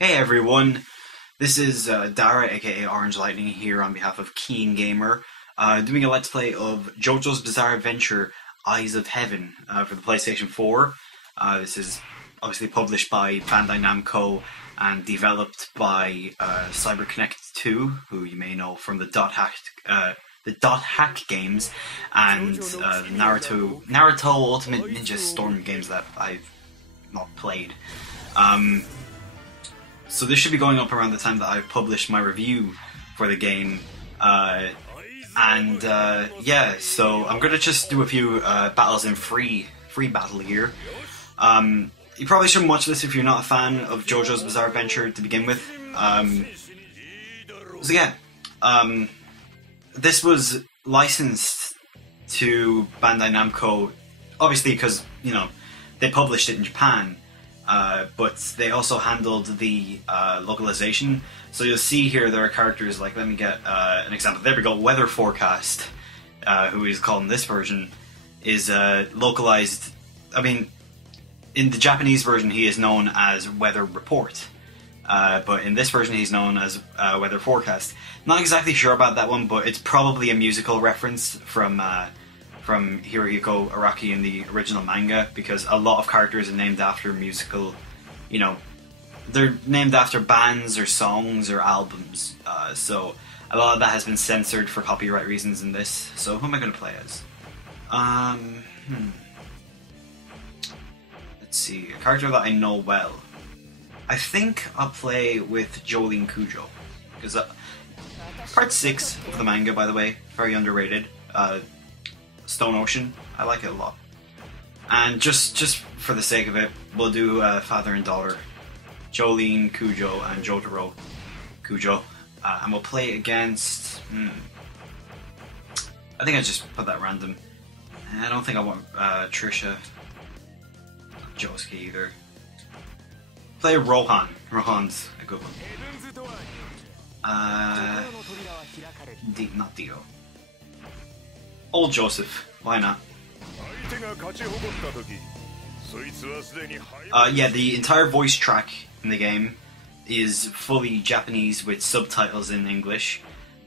Hey everyone, this is Dara aka Orange Lightning here on behalf of Keen Gamer, doing a let's play of JoJo's Bizarre Adventure Eyes of Heaven for the PlayStation 4. This is obviously published by Bandai Namco and developed by CyberConnect 2, who you may know from the Dot Hack games and Naruto Ultimate Ninja Storm games that I've not played. So this should be going up around the time that I've published my review for the game, yeah, so I'm gonna just do a few battles in free battle here. You probably shouldn't watch this if you're not a fan of JoJo's Bizarre Adventure to begin with. So yeah, this was licensed to Bandai Namco, obviously because, you know, they published it in Japan. But they also handled the localization. So you'll see here there are characters like, let me get an example. There we go, Weather Forecast, who is called in this version, is localized. I mean, in the Japanese version he is known as Weather Report, but in this version he's known as Weather Forecast. Not exactly sure about that one, but it's probably a musical reference from Hirohiko Araki in the original manga, because a lot of characters are named after musical, you know, they're named after bands or songs or albums, so a lot of that has been censored for copyright reasons in this. So who am I going to play as? Let's see, a character that I know well. I think I'll play with Jolyne Cujoh, because part 6 of the manga, by the way, very underrated. Stone Ocean, I like it a lot. And just for the sake of it, we'll do father and daughter, Jolyne Cujoh and Jotaro Kujo, and we'll play against. I think I just put that random. I don't think I want Trisha, Josuke either. Play Rohan. Rohan's a good one. Not Dio. Old Joseph, why not? Yeah, the entire voice track in the game is fully Japanese with subtitles in English.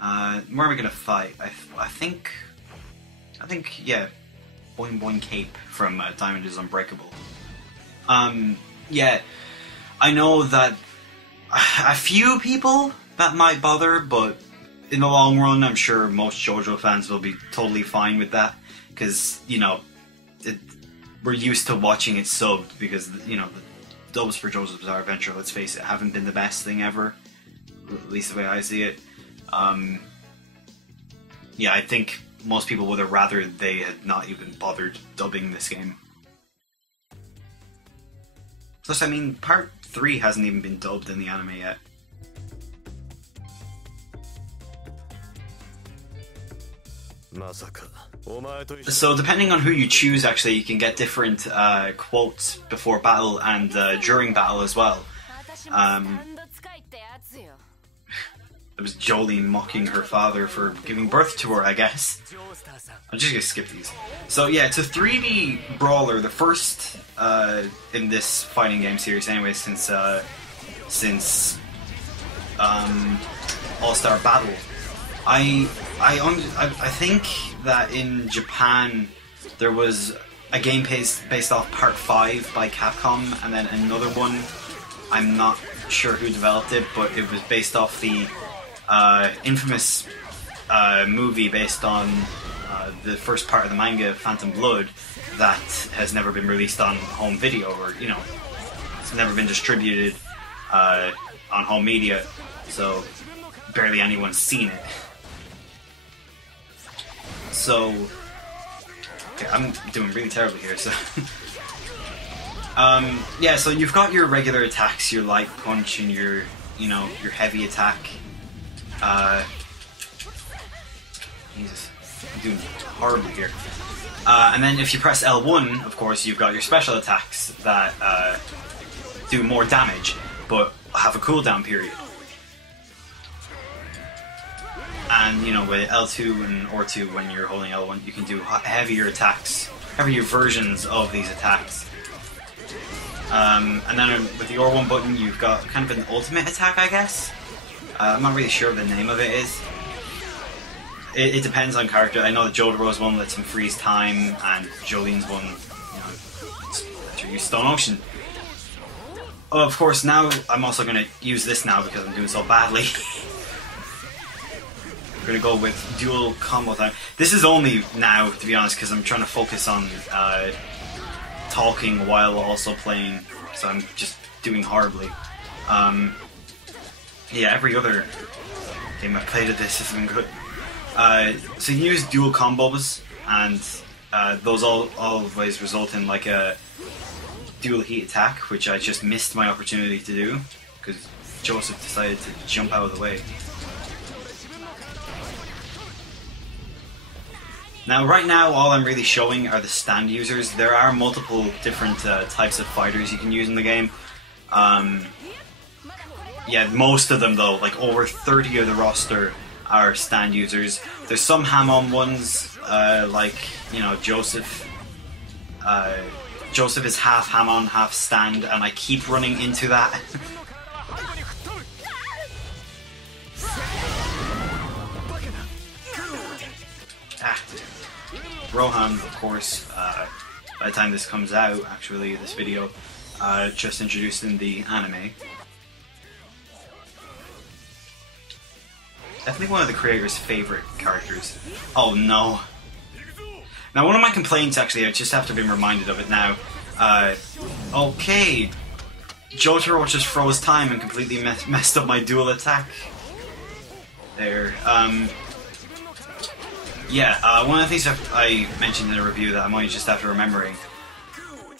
Where am I gonna fight? I think, yeah, Boing Boing Cape from Diamond is Unbreakable. Yeah, I know that a few people that might bother, but in the long run, I'm sure most JoJo fans will be totally fine with that, because, you know, we're used to watching it subbed, because, you know, the dubs for JoJo's Bizarre Adventure, let's face it, haven't been the best thing ever, at least the way I see it. Yeah, I think most people would have rather they had not even bothered dubbing this game. Plus, I mean, part 3 hasn't even been dubbed in the anime yet. So depending on who you choose, actually, you can get different quotes before battle and during battle as well. It was Jolyne mocking her father for giving birth to her, I guess. I'm just gonna skip these. So yeah, it's a 3D brawler, the first in this fighting game series anyway, since All-Star Battle. I think that in Japan there was a game based off Part 5 by Capcom, and then another one, I'm not sure who developed it, but it was based off the infamous movie based on the first part of the manga, Phantom Blood, that has never been released on home video, or, you know, it's never been distributed on home media, so barely anyone's seen it. So, okay, I'm doing really terribly here, so... yeah, so you've got your regular attacks, your light punch, and your, you know, your heavy attack. Jesus, I'm doing horribly here. And then if you press L1, of course, you've got your special attacks that do more damage, but have a cooldown period. And, you know, with L2 and R2, when you're holding L1, you can do heavier attacks, heavier versions of these attacks. And then with the R1 button, you've got kind of an ultimate attack, I guess. I'm not really sure what the name of it is. It depends on character. I know that Jotaro's one lets him freeze time, and Jolyne's one, lets her use Stone Ocean. Oh, of course, now I'm also going to use this now because I'm doing so badly. We're going to go with dual combo time. This is only now, to be honest, because I'm trying to focus on talking while also playing, so I'm just doing horribly. Yeah, every other game I've played of this has been good. So you can use dual combos, and those always result in like a dual heat attack, which I just missed my opportunity to do because Joseph decided to jump out of the way. Now, right now, all I'm really showing are the stand users. There are multiple different types of fighters you can use in the game. Yeah, most of them though, like over 30 of the roster are stand users. There's some ham-on ones, like, Joseph. Joseph is half ham-on, half stand, and I keep running into that. Rohan, of course, by the time this comes out, actually, this video, just introduced in the anime. Definitely one of the creator's favorite characters. Oh no. Now, one of my complaints, actually, I just have to be reminded of it now. Okay, Jotaro just froze time and completely messed up my dual attack. There. Yeah, one of the things I mentioned in a review that I'm only just after remembering.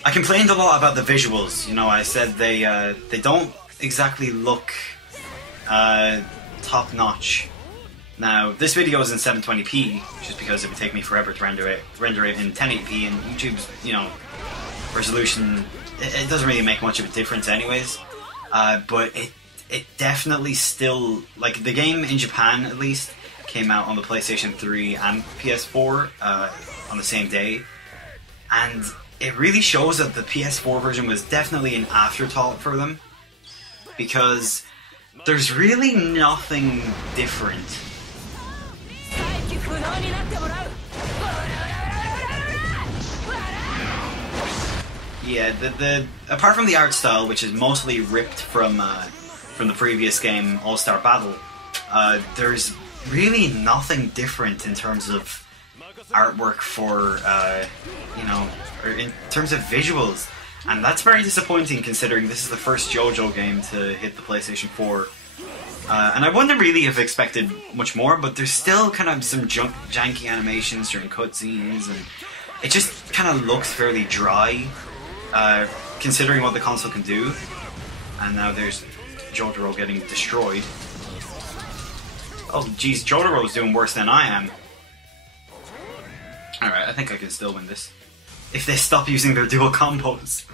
I complained a lot about the visuals. I said they don't exactly look top-notch. Now, this video is in 720p, just because it would take me forever to render it in 1080p, and YouTube's, resolution, it doesn't really make much of a difference anyways. But it definitely still, like, the game in Japan, at least, came out on the PlayStation 3 and PS4 on the same day, and it really shows that the PS4 version was definitely an afterthought for them, because there's really nothing different. Yeah, apart from the art style, which is mostly ripped from the previous game, All-Star Battle, there's really nothing different in terms of artwork for, or in terms of visuals. And that's very disappointing considering this is the first JoJo game to hit the PlayStation 4. And I wouldn't really have expected much more, but there's still kind of some janky animations during cutscenes, and it just kind of looks fairly dry, considering what the console can do. And now there's Jotaro getting destroyed. Oh geez, Jotaro's doing worse than I am. Alright, I think I can still win this. If they stop using their dual combos.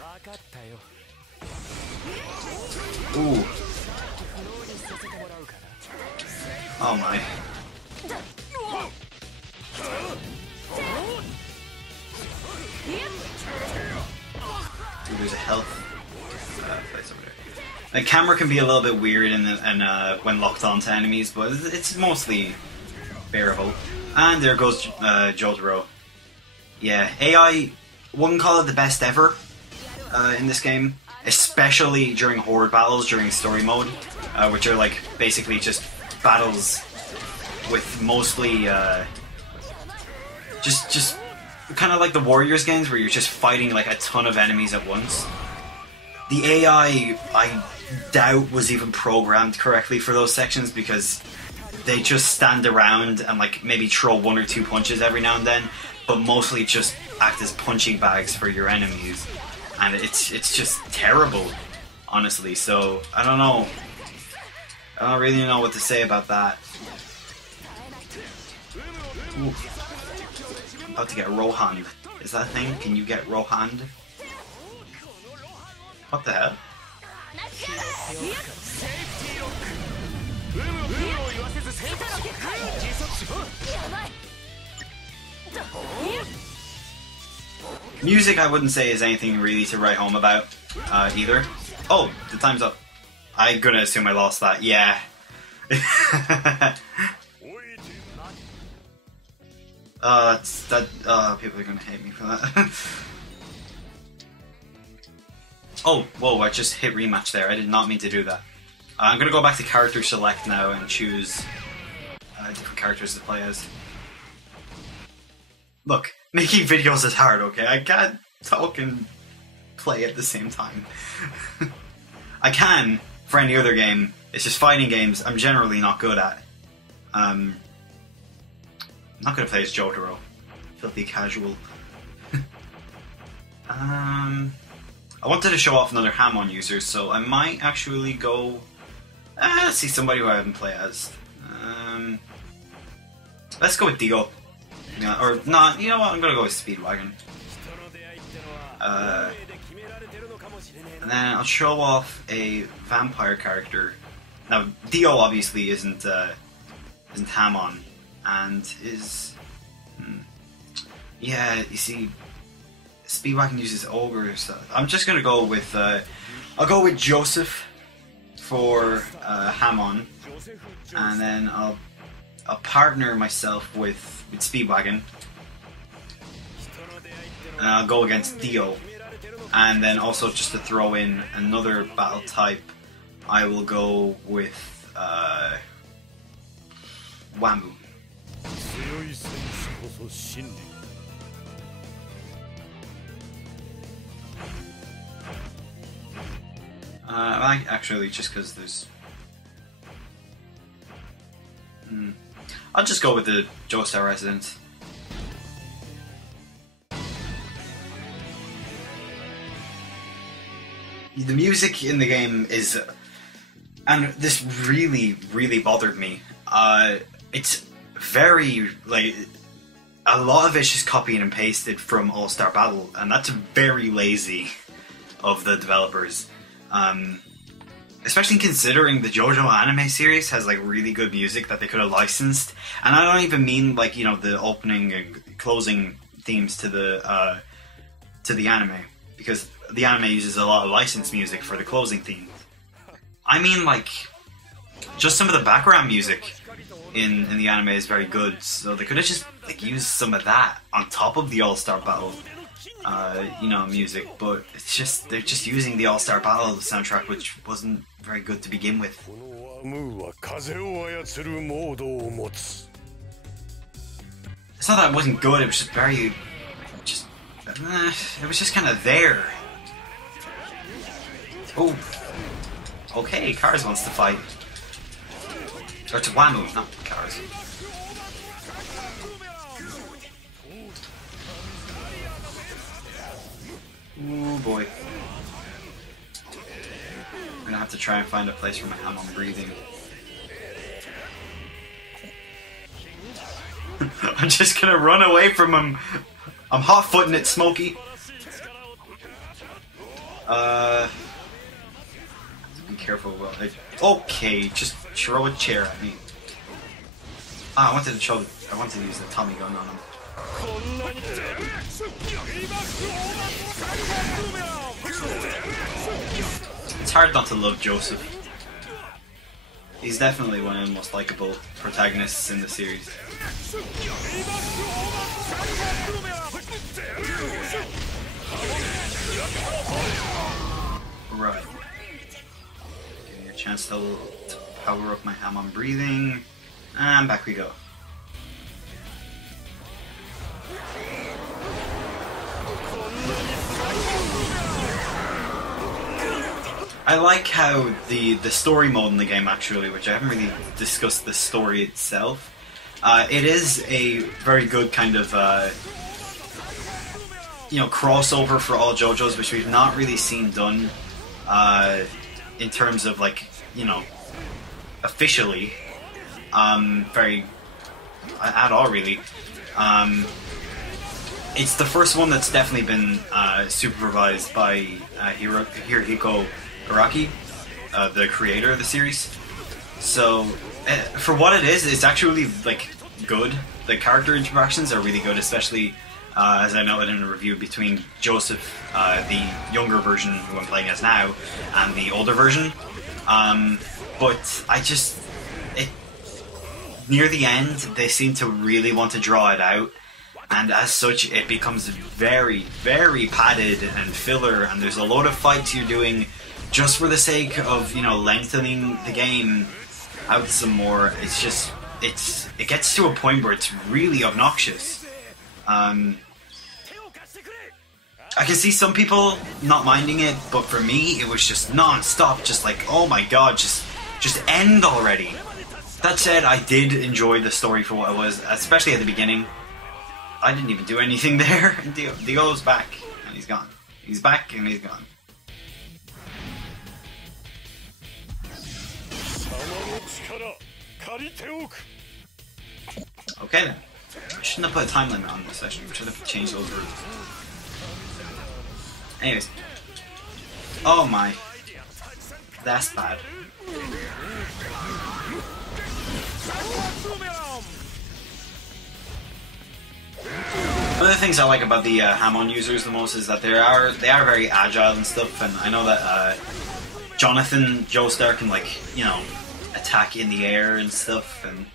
Ooh. Oh my. Ooh, there's a health place over there. The camera can be a little bit weird when locked onto enemies, but it's mostly bearable. And there goes Jotaro. Yeah, AI wouldn't call it the best ever in this game, especially during horde battles during story mode, which are like basically just battles with mostly just kind of like the Warriors games where you're just fighting like a ton of enemies at once. The AI, I doubt, was even programmed correctly for those sections because they just stand around and like maybe throw one or two punches every now and then, but mostly just act as punching bags for your enemies, and it's just terrible, honestly. So I don't know. I don't really know what to say about that. Ooh. I'm about to get Rohan. Is that a thing? Can you get Rohan? What the hell? Music, I wouldn't say is anything really to write home about either. Oh, the time's up. I'm gonna assume I lost that. Yeah. People are gonna hate me for that. Oh, whoa! I just hit rematch there. I did not mean to do that. I'm gonna go back to character select now and choose different characters to play as. Look, making videos is hard, okay? I can't talk and play at the same time. I can for any other game. It's just fighting games I'm generally not good at. I'm not gonna play as Jotaro. Filthy casual. I wanted to show off another Hamon user, so I might actually go... let's see somebody who I haven't played as. Let's go with Dio. Yeah, or not, you know what, I'm gonna go with Speedwagon. And then I'll show off a vampire character. Now, Dio obviously isn't Hamon, and is... yeah, you see, Speedwagon uses ogre, so I'm just gonna go with... I'll go with Joseph for Hamon, and then I'll partner myself with Speedwagon, and I'll go against Dio. And then also, just to throw in another battle type, I will go with Wamu. Actually, just because there's... I'll just go with the Joestar resident. The music in the game is... and this really, really bothered me. It's very, like... a lot of it's just copied and pasted from All-Star Battle, and that's very lazy of the developers. Especially considering the JoJo anime series has like really good music that they could have licensed, and I don't even mean like, you know, the opening and closing themes to the anime, because the anime uses a lot of licensed music for the closing theme. I mean, like, just some of the background music in the anime is very good, so they could have just like used some of that on top of the All-Star Battle, you know, music. But it's just, they're just using the All-Star Battle soundtrack, which wasn't very good to begin with. It's not that it wasn't good, it was just very... it was just kind of there. Oh. Okay, Cars wants to fight. Or to Wamu, not Cars. Ooh boy. I'm gonna have to try and find a place for my Hamon breathing. I'm just gonna run away from him. I'm hot-footing it, Smokey. Be careful. Okay, just throw a chair at me. Ah, I wanted to use the Tommy gun on him. It's hard not to love Joseph. He's definitely one of the most likable protagonists in the series. Right. Give me a chance to power up my Hamon breathing. And back we go. I like how the story mode in the game, actually, which I haven't really discussed the story itself. It is a very good kind of, you know, crossover for all JoJo's, which we've not really seen done in terms of, like, you know, officially, very at all, really. It's the first one that's definitely been supervised by Hirohiko Araki, the creator of the series. So, for what it is, it's actually, like, good. The character interactions are really good, especially as I noted in a review, between Joseph, the younger version who I'm playing as now, and the older version. But near the end, they seem to really want to draw it out, and as such, it becomes very, very padded and filler, and there's a lot of fights you're doing just for the sake of, you know, lengthening the game out some more. It's just, it gets to a point where it's really obnoxious. I can see some people not minding it, but for me, it was just non-stop, just like, oh my god, just end already. That said, I did enjoy the story for what it was, especially at the beginning. I didn't even do anything there. Dio's back, and he's gone. He's back, and he's gone. Okay then. I shouldn't have put a time limit on this session. I should have changed those rules. Anyways. Oh my. That's bad. One of the things I like about the Hamon users the most is that they are very agile and stuff, and I know that Jonathan Joestar can, like, you know, attack in the air and stuff, and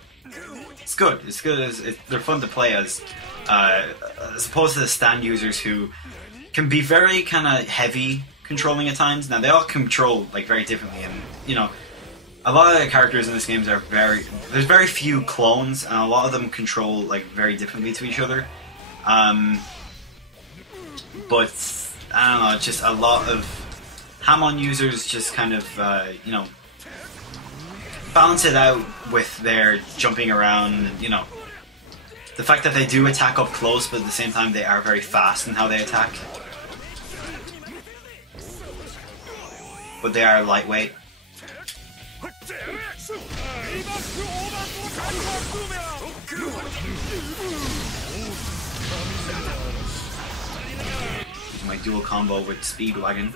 it's good. It's good. They're fun to play as opposed to the stand users who can be very kind of heavy controlling at times. Now they all control like very differently, and you know, a lot of the characters in this game are there's very few clones, and a lot of them control like very differently to each other. But I don't know, just a lot of Hamon users just kind of you know, balance it out with their jumping around, and, you know, the fact that they do attack up close, but at the same time they are very fast in how they attack. But they are lightweight. Use my dual combo with Speedwagon.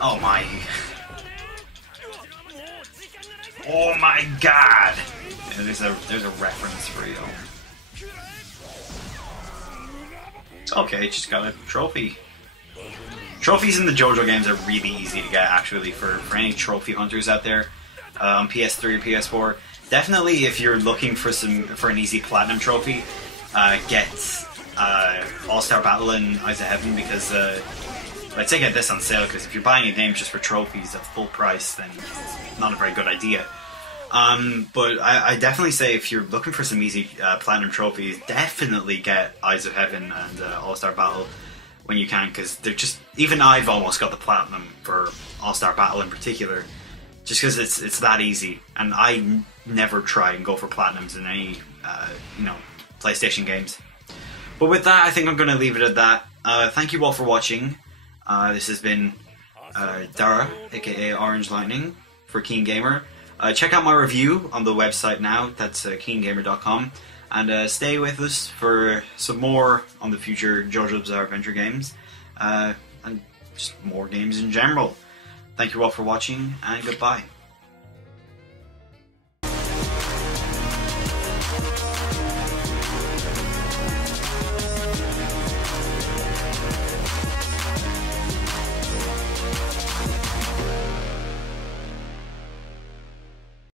Oh my. Oh my god! Yeah, there's a reference for you. Okay, just got a trophy. Trophies in the JoJo games are really easy to get, actually, for any trophy hunters out there on PS3 or PS4. Definitely, if you're looking for an easy platinum trophy, get All-Star Battle and Eyes of Heaven, because I'd say get this on sale, because if you're buying a game just for trophies at full price, then it's not a very good idea. But I definitely say if you're looking for some easy platinum trophies, definitely get Eyes of Heaven and All-Star Battle when you can, because they're just, even I've almost got the platinum for All-Star Battle in particular, just because it's that easy, and I never try and go for platinums in any you know, PlayStation games. But with that, I think I'm going to leave it at that. Thank you all for watching. This has been Dara, aka Orange Lightning, for Keen Gamer. Check out my review on the website now, that's keengamer.com, and stay with us for some more on the future JoJo's Bizarre Adventure games, and just more games in general. Thank you all for watching, and goodbye.